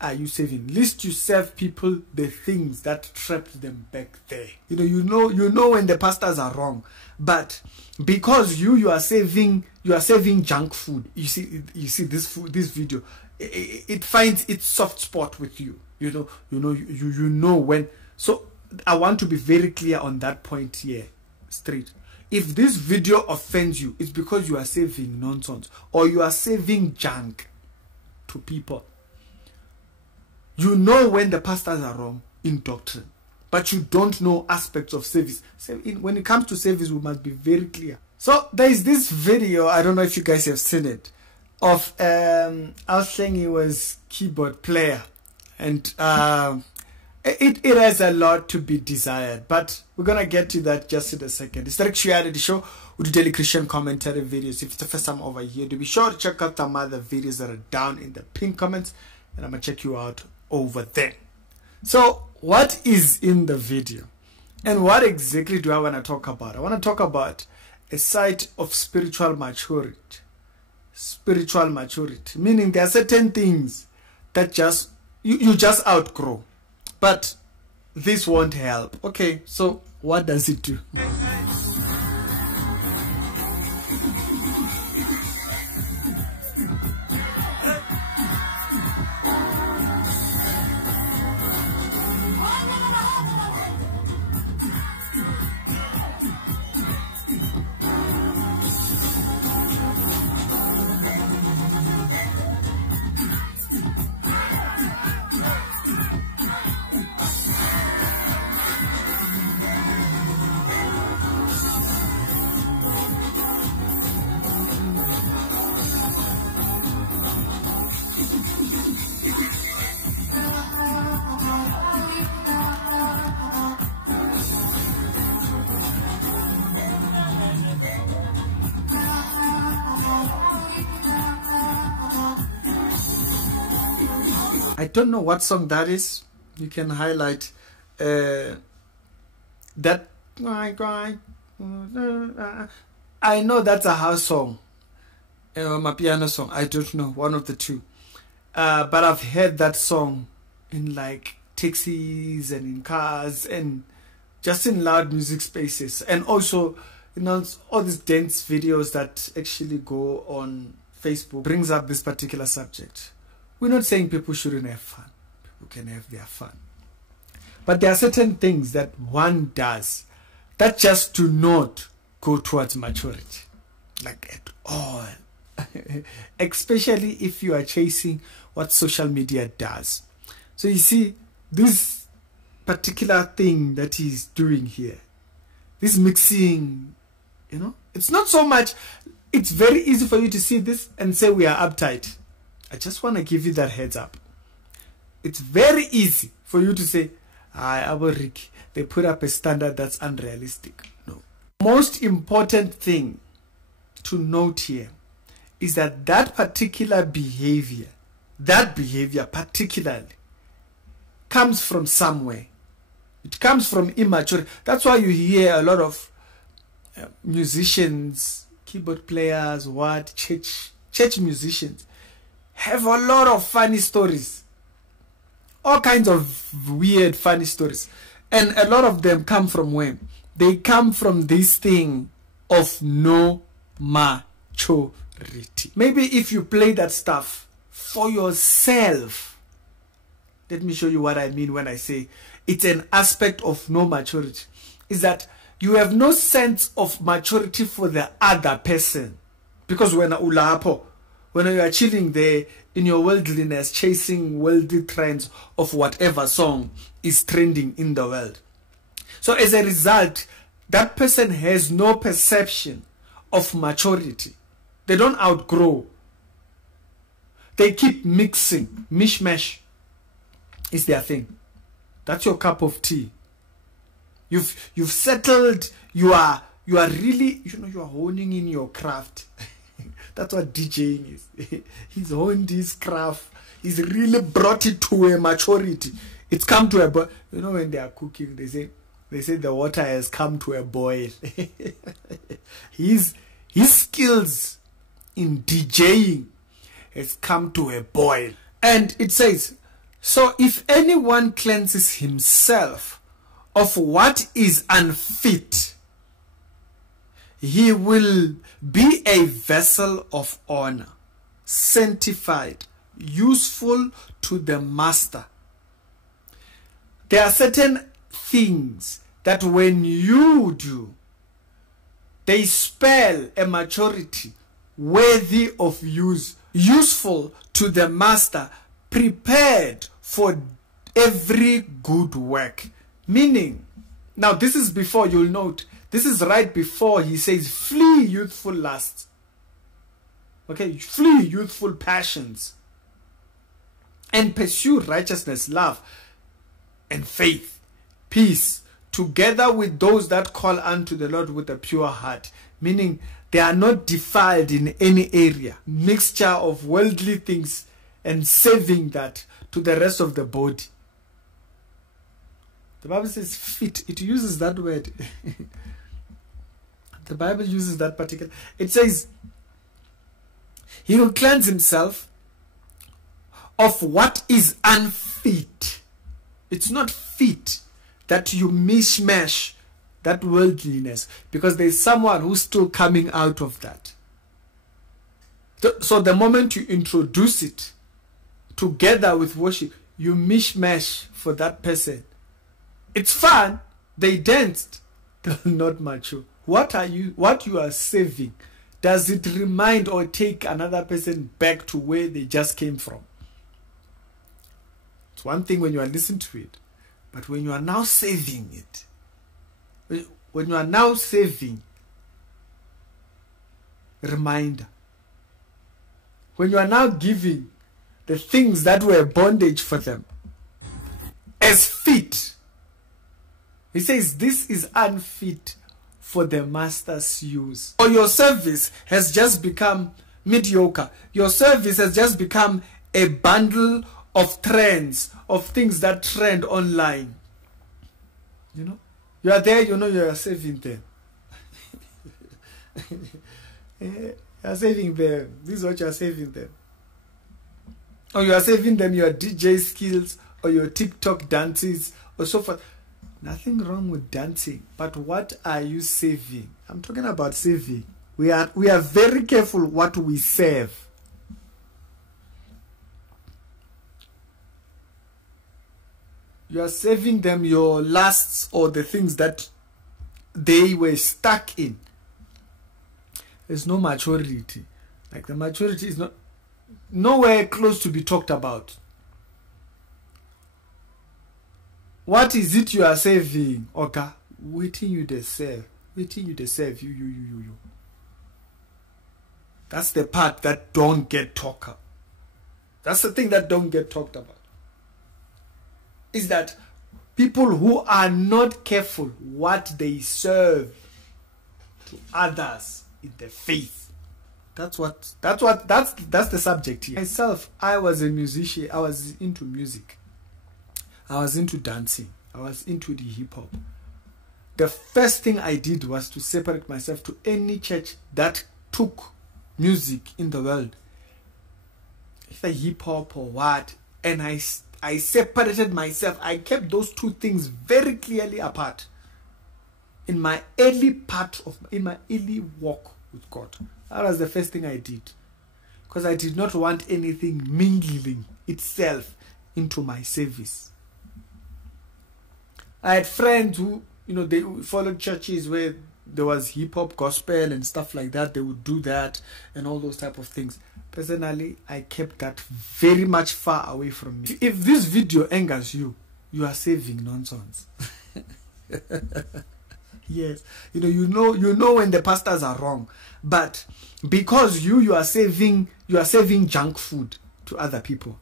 are you serving? Least you serve people the things that trapped them back there. You know when the pastors are wrong, but because you are serving junk food. You see this video, it finds its soft spot with you. You know when. So I want to be very clear on that point here, straight. If this video offends you, it's because you are serving nonsense or you are serving junk to people. You know when the pastors are wrong in doctrine, but you don't know aspects of service. So when it comes to service, we must be very clear. So there is this video, I don't know if you guys have seen it, of Hlengiwe's keyboard player, and it has a lot to be desired, but we're gonna get to that just in a second. It's the Reality Show. We do daily Christian commentary videos. If it's the first time over here, do be sure to check out some other videos that are down in the pinned comments, and I'm gonna check you out over there. So what is in the video, and what exactly do I want to talk about? I want to talk about a side of spiritual maturity. Spiritual maturity, meaning there are certain things that you just outgrow, but this won't help. Okay, so what does it do? I don't know what song that is. You can highlight that. I know that's a house song, my piano song. I don't know, one of the two. But I've heard that song in like taxis and in cars and just in loud music spaces, and also all these dance videos that actually go on Facebook brings up this particular subject. We're not saying people shouldn't have fun. People can have their fun. But there are certain things that one does that just do not go towards maturity. Like at all. Especially if you are chasing what social media does. So you see, this particular thing that he's doing here, this mixing, it's not so much, it's very easy for you to see this and say we are uptight. I just want to give you that heads up. It's very easy for you to say, Rick, they put up a standard that's unrealistic. No. Most important thing to note here is that particular behavior, particularly, comes from somewhere. It comes from immaturity. That's why you hear a lot of musicians, keyboard players, church musicians, have a lot of funny stories, all kinds of weird funny stories, and a lot of them come from where? They come from this thing of no maturity. Maybe if you play that stuff for yourself, let me show you what I mean when I say it's an aspect of no maturity, is that you have no sense of maturity for the other person, because when you are chilling there in your worldliness, chasing worldly trends of whatever song is trending in the world. So as a result, that person has no perception of maturity. They don't outgrow. They keep mixing. Mishmash is their thing. That's your cup of tea. You've settled. You are really, you are honing in your craft. That's what DJing is. He's honed his craft. He's really brought it to a maturity. It's come to a when they are cooking, they say the water has come to a boil. His skills in DJing has come to a boil. And it says So if anyone cleanses himself of what is unfit, he will be a vessel of honor, sanctified, useful to the master. There are certain things that when you do, they spell a maturity worthy of use, useful to the master, prepared for every good work. Meaning, now this is before, you'll note, this is right before he says, flee youthful lusts. Okay, flee youthful passions and pursue righteousness, love, and faith, peace, together with those that call unto the Lord with a pure heart. Meaning, they are not defiled in any area. Mixture of worldly things and saving that to the rest of the body. The Bible says fit. It uses that word. The Bible uses that particular. It says, he will cleanse himself of what is unfit. It's not fit that you mishmash that worldliness, because there's someone who's still coming out of that. So the moment you introduce it together with worship, you mishmash for that person. It's fun. They danced. They're not mature. What you are saving, does it remind or take another person back to where they just came from? It's one thing when you are listening to it, but when you are now saving it, when you are now saving, reminder. When you are now giving the things that were bondage for them as fit, he says this is unfit for the master's use. Or your service has just become mediocre. Your service has just become a bundle of trends, of things that trend online. You know, you are there, you know you are saving them. You are saving them. This is what you are saving them. Or you are saving them your DJ skills or your TikTok dances or so forth. Nothing wrong with dancing, but what are you saving? I'm talking about saving. We are very careful what we save. You are saving them your lusts or the things that they were stuck in. There's no maturity. Like the maturity is nowhere close to be talked about. What is it you are saving? Okay, waiting you to serve. Waiting you to serve. You. That's the part that don't get talked about. That's the thing that don't get talked about. Is that people who are not careful what they serve to others in the faith. That's the subject here. Myself, I was a musician. I was into music. I was into dancing. I was into the hip hop. The first thing I did was to separate myself to any church that took music in the world, either hip hop or what, and I separated myself. I kept those two things very clearly apart in my early walk with God. That was the first thing I did, because I did not want anything mingling itself into my service. I had friends who, they followed churches where there was hip-hop, gospel and stuff like that. They would do that and all those type of things. Personally, I kept that very much far away from me. If this video angers you, you are saving nonsense. Yes. You know when the pastors are wrong. But because you are saving junk food to other people.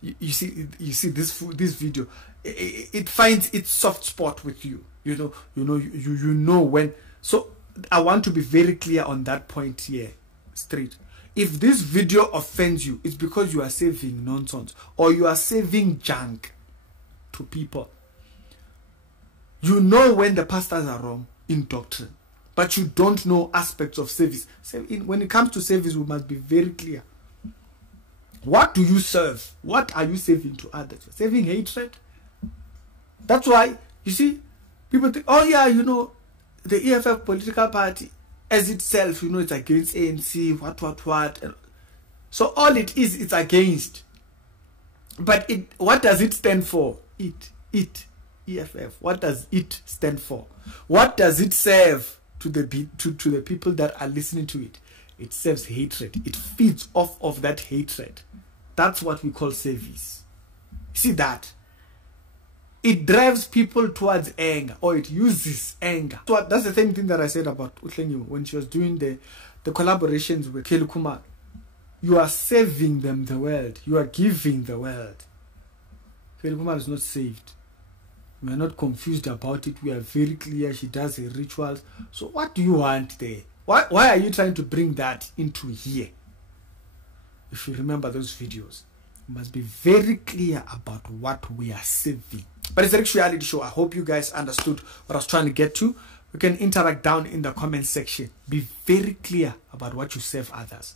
You see this video, it finds its soft spot with you. You know when. So I want to be very clear on that point here, straight. If this video offends you, it's because you are saving nonsense or you are saving junk to people. You know when the pastors are wrong in doctrine, but you don't know aspects of service. When it comes to service, we must be very clear. What do you serve? What are you serving to others? Serving hatred? That's why, you see, people think, oh yeah, you know, the EFF political party as itself, you know, it's against ANC, what. So all it is, it's against. But what does it stand for? EFF. What does it stand for? What does it serve to the people that are listening to it? It serves hatred. It feeds off of that hatred. That's what we call service. See that? It drives people towards anger, or it uses anger. So that's the same thing that I said about Hlengiwe when she was doing the collaborations with Kelly Kumar. You are saving them the world. You are giving the world. Kelly Kumar is not saved. We are not confused about it. We are very clear. She does her rituals. So what do you want there? Why are you trying to bring that into here? If you remember those videos, you must be very clear about what we are saving. But it's a reality show. I hope you guys understood what I was trying to get to. We can interact down in the comment section. Be very clear about what you serve others.